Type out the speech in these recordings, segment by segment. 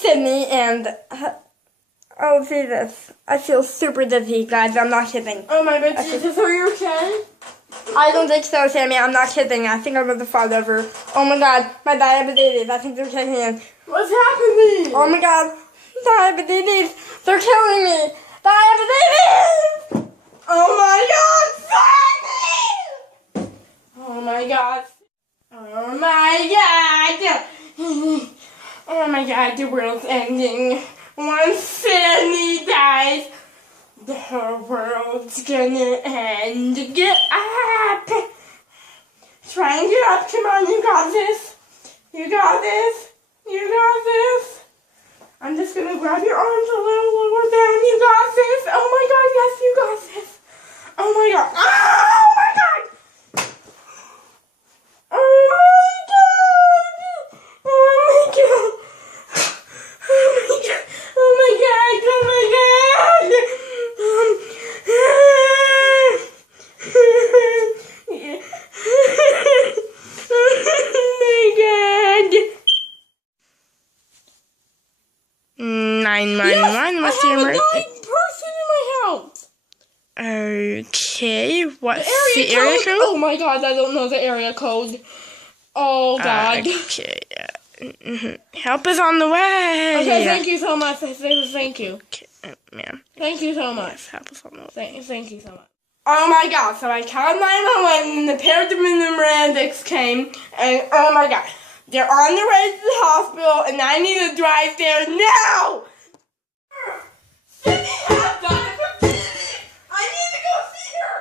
Sydney, and oh Jesus, I feel super dizzy, guys. I'm not kidding. Oh my God, Jesus, are you okay? I don't think so, Sammy. I'm not kidding. I think I'm going to fall over. Oh my God, my diabetes. I think they're taking me. What's happening? Oh my God, diabetes. They're killing me. Diabetes. Oh my God, Sammy! Oh my God. Oh my God. Oh my God, the world's ending. Once Sydney dies, the whole world's gonna end. Get up! Try and get up. Come on, you got this. You got this. You got this. I'm just gonna grab your arms a little lower down. You got this. Oh my God, yes, you got this. Oh my God. Oh my God. Oh my God. Oh my God. Oh my God. Oh my God. Oh my God. Oh my God. 911, what's your emergency? I have a dying person in my house. Okay, what's The the area code? code? Oh my God, I don't know the area code. Oh God. Okay, help is on the way. Okay, thank you so much. Thank you. Okay, ma'am. Thank you so much. Yes, help is on the way. Thank you so much. Oh my God, so I called 911 and the paramedics came and oh my God, they're on their way to the hospital and I need to drive there now! Sydney has diabetes! I need to go see her!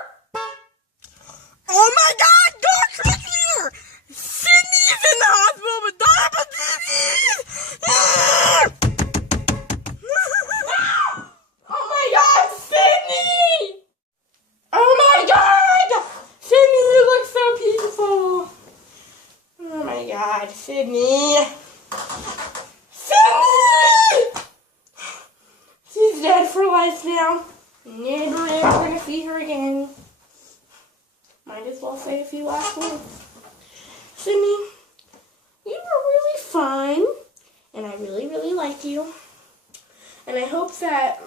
Oh my God, go quicker! Sydney's in the hospital with diabetes! Oh my God, Sydney! Oh my God! Sydney, you look so beautiful! Oh my God, Sydney! Sydney! She's dead for life now. Never ever gonna see her again. Might as well say a few last words. Sydney, you were really fun, and I really, really like you. And I hope that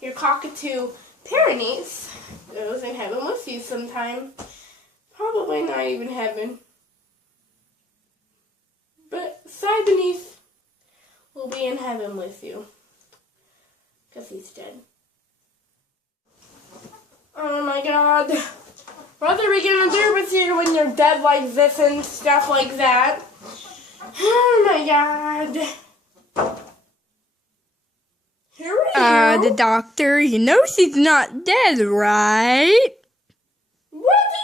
your cockatoo Pyrenees goes in heaven with you sometime. Probably not even heaven. But Siboney's will be in heaven with you. Because he's dead. Oh my God. What are we going to do with you when you're dead like this and stuff like that? Oh my God. Who are you? The doctor, you know she's not dead, right? What do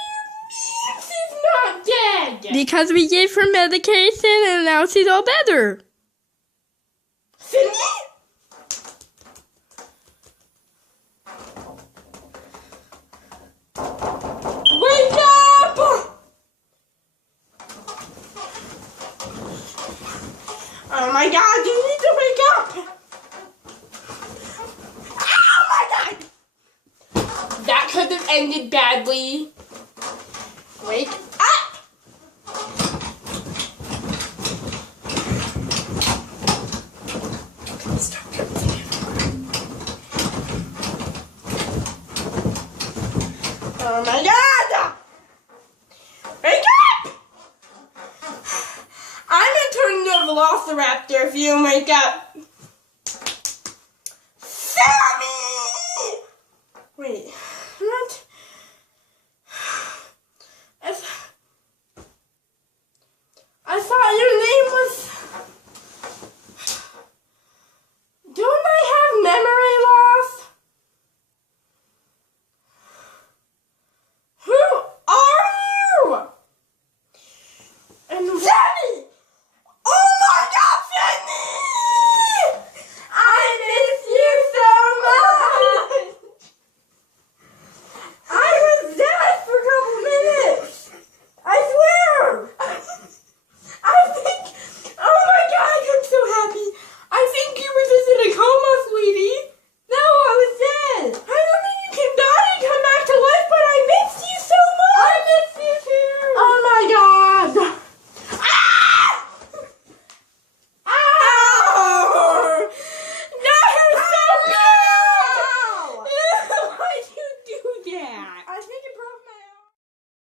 you mean she's not dead? Because we gave her medication and now she's all better. Sydney? Wake up! Oh my God, you need to wake up! Oh my God! That could have ended badly. Wake up! Oh my God! Wake up! I'm gonna turn into a velociraptor if you don't wake up. Sammy! Wait.